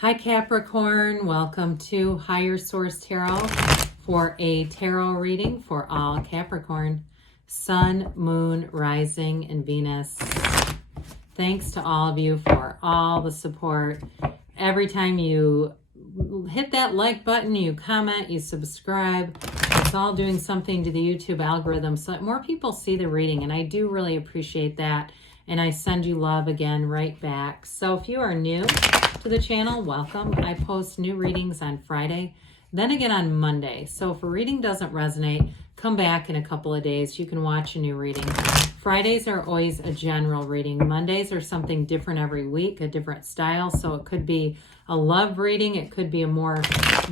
Hi Capricorn, welcome to Higher Source Tarot for a tarot reading for all Capricorn, Sun, Moon, Rising, and Venus. Thanks to all of you for all the support. Every time you hit that like button, you comment, you subscribe, it's all doing something to the YouTube algorithm so that more people see the reading, and I do really appreciate that. And I send you love again right back. So if you are new to the channel, welcome. I post new readings on Friday, then again on Monday. So if a reading doesn't resonate, come back in a couple of days. You can watch a new reading. Fridays are always a general reading. Mondays are something different every week, a different style. So it could be a love reading. It could be a more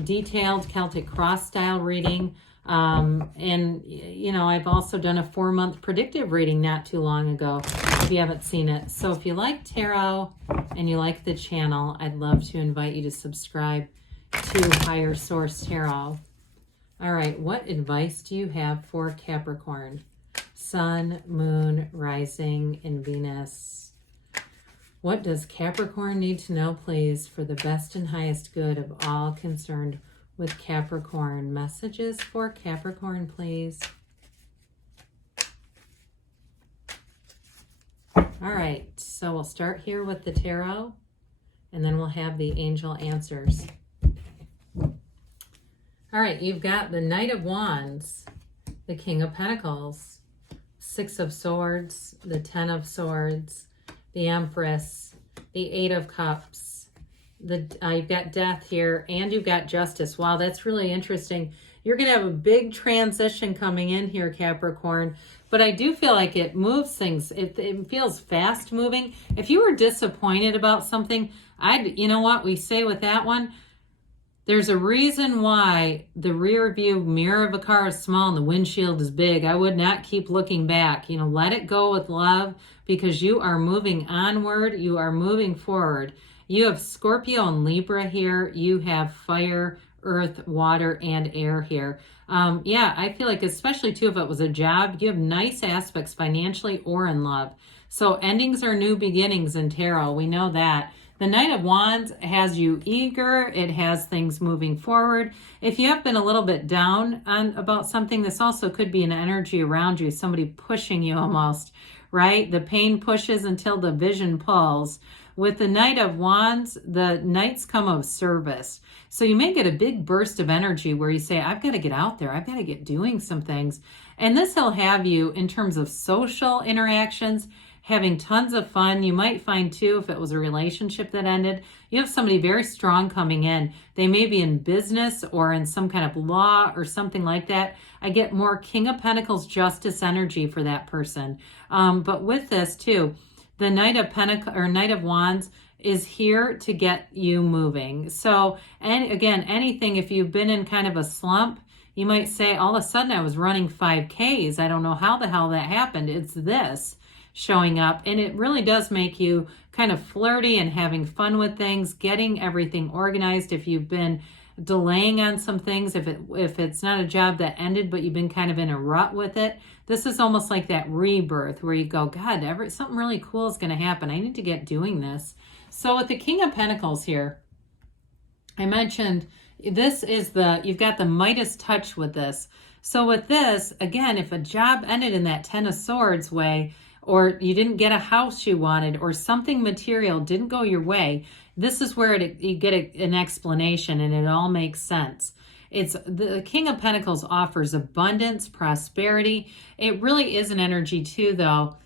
detailed Celtic cross style reading. And you know, I've also done a 4-month predictive reading not too long ago, if you haven't seen it. So if you like tarot and you like the channel, I'd love to invite you to subscribe to Higher Source Tarot. All right, what advice do you have for Capricorn? Sun, Moon, Rising, and Venus. What does Capricorn need to know, please, for the best and highest good of all concerned with Capricorn? Messages for Capricorn, please. All right, so we'll start here with the tarot, and then we'll have the angel answers. All right, you've got the Knight of Wands, the King of Pentacles, Six of Swords, the Ten of Swords, the Empress, the Eight of Cups. You've got Death here, and you've got Justice. Wow, that's really interesting. You're going to have a big transition coming in here, Capricorn, but I do feel like it moves things. It feels fast moving. If you were disappointed about something, you know what we say with that one? There's a reason why the rear view mirror of a car is small and the windshield is big. I would not keep looking back. You know, let it go with love, because you are moving onward. You are moving forward. You have Scorpio and Libra here. You have fire, earth, water, and air here. Yeah, I feel like, especially too, if it was a job, you have nice aspects financially or in love. So endings are new beginnings in tarot. We know that. The Knight of Wands has you eager. It has things moving forward. If you have been a little bit down about something, this also could be an energy around you, somebody pushing you almost, right? The pain pushes until the vision pulls. With the Knight of Wands, the Knights come of service. So you may get a big burst of energy where you say, I've got to get out there. I've got to get doing some things. And this will have you, in terms of social interactions, having tons of fun. You might find too, if it was a relationship that ended, you have somebody very strong coming in. They may be in business or in some kind of law or something like that. I get more King of Pentacles justice energy for that person. But with this too, the Knight of Wands is here to get you moving. So, and again, anything, if you've been in kind of a slump, you might say, all of a sudden I was running 5Ks. I don't know how the hell that happened. It's this showing up. And it really does make you kind of flirty and having fun with things, getting everything organized. If you've been delaying on some things, if it's not a job that ended, but you've been kind of in a rut with it, this is almost like that rebirth where you go, God, something really cool is going to happen. I need to get doing this. So with the King of Pentacles here, I mentioned this is you've got the Midas touch with this. So with this, again, if a job ended in that Ten of Swords way, or you didn't get a house you wanted, or something material didn't go your way, this is where you get an explanation and it all makes sense. It's the King of Pentacles offers abundance, prosperity. It really is an energy too, though,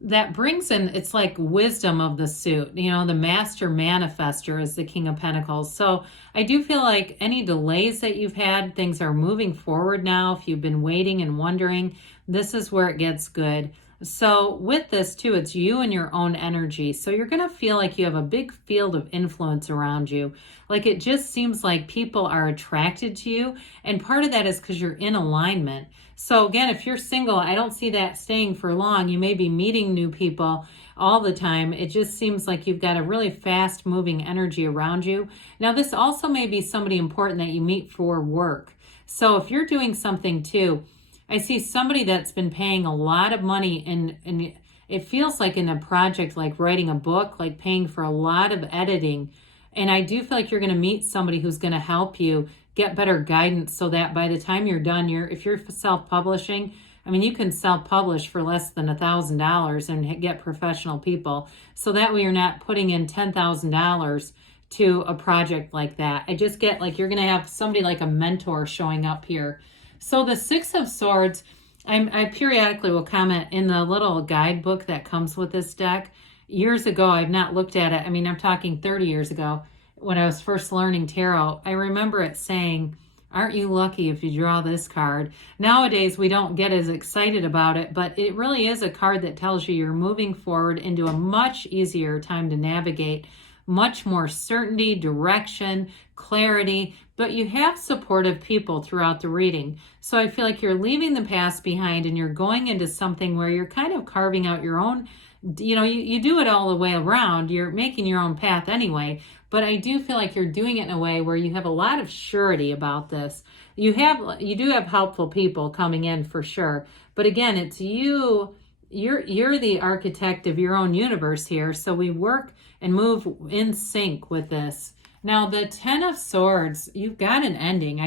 that brings in, it's like wisdom of the suit. You know, the master manifester is the King of Pentacles. So I do feel like any delays that you've had, things are moving forward now. If you've been waiting and wondering, this is where it gets good. So with this too, it's you and your own energy. So you're going to feel like you have a big field of influence around you. Like it just seems like people are attracted to you. And part of that is because you're in alignment. So again, if you're single, I don't see that staying for long. You may be meeting new people all the time. It just seems like you've got a really fast moving energy around you. Now, this also may be somebody important that you meet for work. So if you're doing something too, I see somebody that's been paying a lot of money, and it feels like in a project like writing a book, like paying for a lot of editing And I do feel like you're going to meet somebody who's going to help you get better guidance so that by the time you're done, if you're self-publishing, I mean, you can self-publish for less than $1,000 and get professional people. So that way you're not putting in $10,000 to a project like that. I just get like you're going to have somebody like a mentor showing up here. So the Six of Swords, I periodically will comment in the little guidebook that comes with this deck. Years ago, I've not looked at it. I mean, I'm talking 30 years ago when I was first learning tarot. I remember it saying, aren't you lucky if you draw this card? Nowadays, we don't get as excited about it, but it really is a card that tells you you're moving forward into a much easier time to navigate, much more certainty, direction, clarity, but you have supportive people throughout the reading. So I feel like you're leaving the past behind and you're going into something where you're kind of carving out your own, you do it all the way around. You're making your own path anyway, but I do feel like you're doing it in a way where you have a lot of surety about this. You do have helpful people coming in for sure, but again, it's you. You're the architect of your own universe here, so we work and move in sync with this. Now, the Ten of Swords, you've got an ending.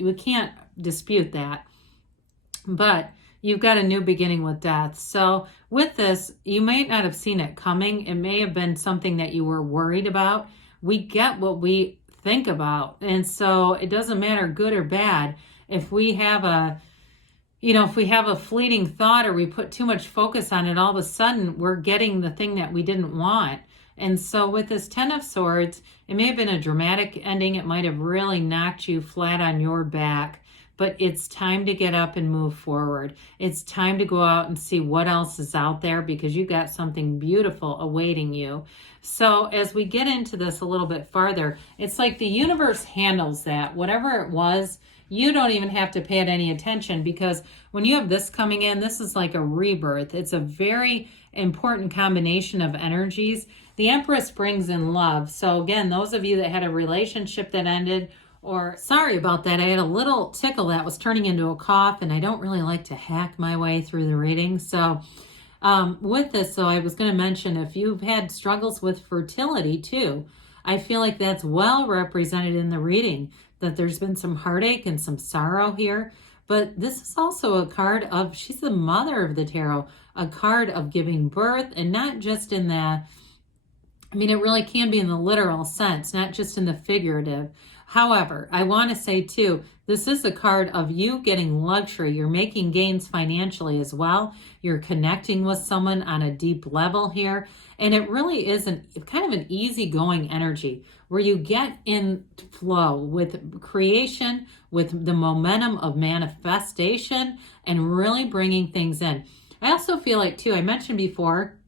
We can't dispute that. But you've got a new beginning with death. So with this, you may not have seen it coming. It may have been something that you were worried about. We get what we think about. And so it doesn't matter good or bad. If we have a fleeting thought or we put too much focus on it, all of a sudden we're getting the thing that we didn't want. And so with this Ten of Swords, it may have been a dramatic ending. It might have really knocked you flat on your back, but it's time to get up and move forward. It's time to go out and see what else is out there because you got something beautiful awaiting you. So as we get into this a little bit farther, it's like the universe handles that. Whatever it was, you don't even have to pay it any attention because when you have this coming in, this is like a rebirth. It's a very important combination of energies. The Empress brings in love. So again, those of you that had a relationship that ended, or sorry about that, I had a little tickle that was turning into a cough and I don't really like to hack my way through the reading. So with this, I was going to mention if you've had struggles with fertility too, I feel like that's well represented in the reading, that there's been some heartache and some sorrow here. But this is also a card of, she's the mother of the tarot, a card of giving birth, and not just in the, it really can be in the literal sense, not just in the figurative. However, I want to say too, this is a card of you getting luxury. You're making gains financially as well. You're connecting with someone on a deep level here. And it really is kind of an easygoing energy where you get in flow with creation, with the momentum of manifestation and really bringing things in. I also feel like too, I mentioned before,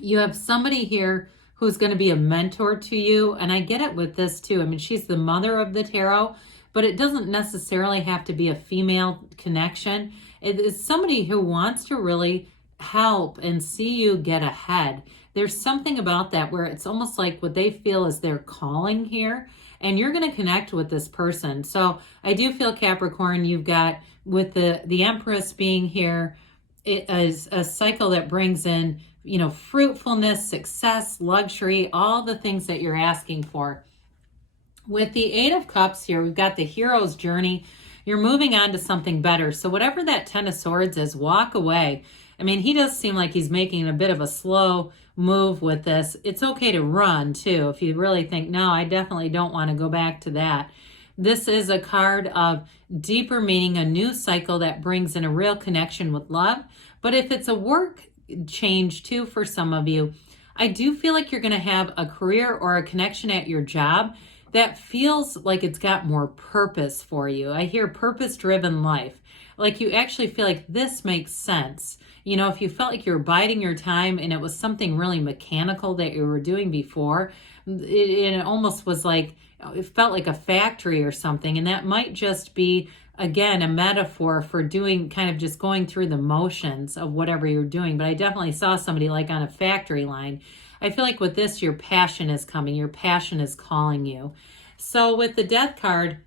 you have somebody here who's going to be a mentor to you. And I get it with this too. She's the mother of the tarot, but it doesn't necessarily have to be a female connection. It is somebody who wants to really help and see you get ahead. There's something about that where it's almost like what they feel is their calling here, and you're going to connect with this person. So I do feel, Capricorn, you've got with the Empress being here, it is a cycle that brings in fruitfulness, success, luxury, all the things that you're asking for. With the Eight of Cups here, we've got the hero's journey. You're moving on to something better. So whatever that Ten of Swords is, walk away. He does seem like he's making a bit of a slow move with this. It's okay to run too. If you really think, no, I definitely don't want to go back to that. This is a card of deeper meaning, a new cycle that brings in a real connection with love. But if it's a work change too for some of you, I do feel like you're going to have a career or a connection at your job that feels like it's got more purpose for you. I hear purpose-driven life. Like you actually feel like this makes sense. If you felt like you were biding your time and it was something really mechanical that you were doing before, it almost was like, it felt like a factory or something. And that might just be, again, a metaphor for doing, kind of just going through the motions of whatever you're doing. But I definitely saw somebody like on a factory line. I feel like with this, your passion is coming. Your passion is calling you. So with the Death card,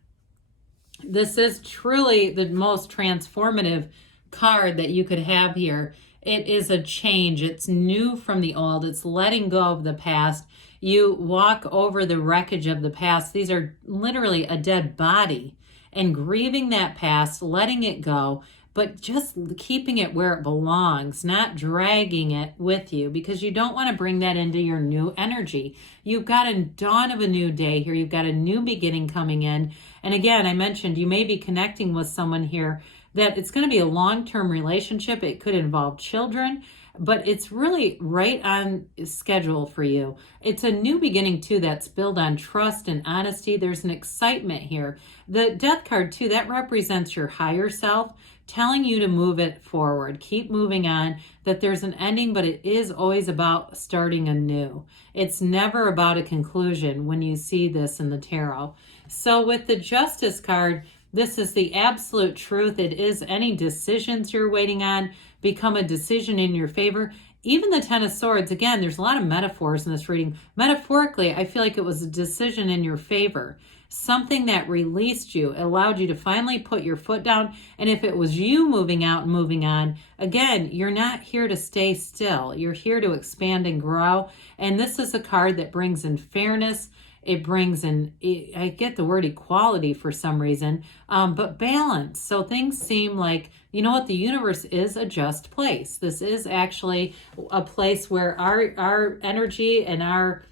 this is truly the most transformative card that you could have here. It is a change. It's new from the old. It's letting go of the past. You walk over the wreckage of the past. These are literally a dead body, and grieving that past, letting it go, but just keeping it where it belongs, not dragging it with you, because you don't want to bring that into your new energy. You've got a dawn of a new day here. You've got a new beginning coming in. And again, I mentioned you may be connecting with someone here that it's going to be a long-term relationship. It could involve children, but it's really right on schedule for you. It's a new beginning too that's built on trust and honesty. There's an excitement here. The Death card too, that represents your higher self, telling you to move it forward. Keep moving on, that there's an ending, but it is always about starting anew. It's never about a conclusion when you see this in the tarot. So with the Justice card, this is the absolute truth. It is any decisions you're waiting on become a decision in your favor. Even the Ten of Swords, again, there's a lot of metaphors in this reading. Metaphorically, I feel like it was a decision in your favor. Something that released you, allowed you to finally put your foot down. And if it was you moving out and moving on, again, you're not here to stay still. You're here to expand and grow. And this is a card that brings in fairness. It brings in, I get the word equality for some reason, but balance. So things seem like, you know what, the universe is a just place. This is actually a place where our energy and our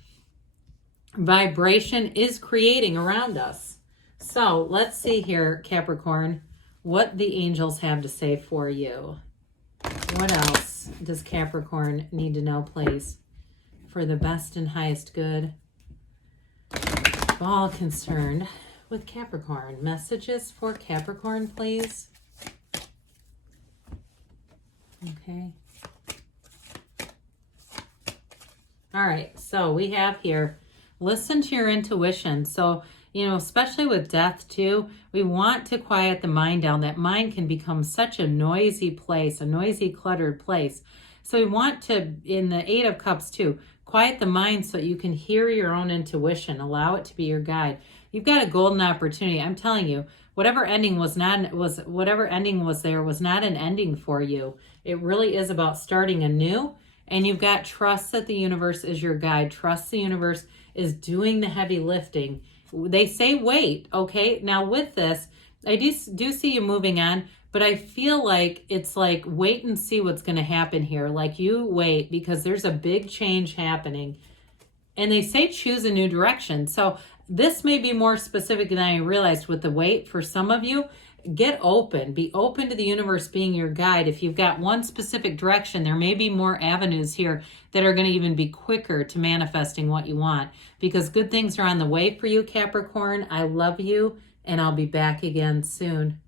vibration is creating around us. So let's see here, Capricorn, what the angels have to say for you. What else does Capricorn need to know, please, for the best and highest good of all concerned with Capricorn? Messages for Capricorn, please. Okay. All right, so we have here, listen to your intuition. So, you know, especially with death too, we want to quiet the mind down. That mind can become such a noisy place, a noisy, cluttered place. So we want to, in the Eight of Cups too, quiet the mind so you can hear your own intuition. Allow it to be your guide. You've got a golden opportunity. I'm telling you, whatever ending was there was not an ending for you. It really is about starting anew. And you've got trust that the universe is your guide. Trust the universe is doing the heavy lifting. They say wait, okay? Now with this, I do see you moving on, but I feel like it's like wait and see what's going to happen here. Like you wait because there's a big change happening. And they say choose a new direction. So this may be more specific than I realized with the wait for some of you. Get open. Be open to the universe being your guide. If you've got one specific direction, there may be more avenues here that are going to even be quicker to manifesting what you want, because good things are on the way for you, Capricorn. I love you, and I'll be back again soon.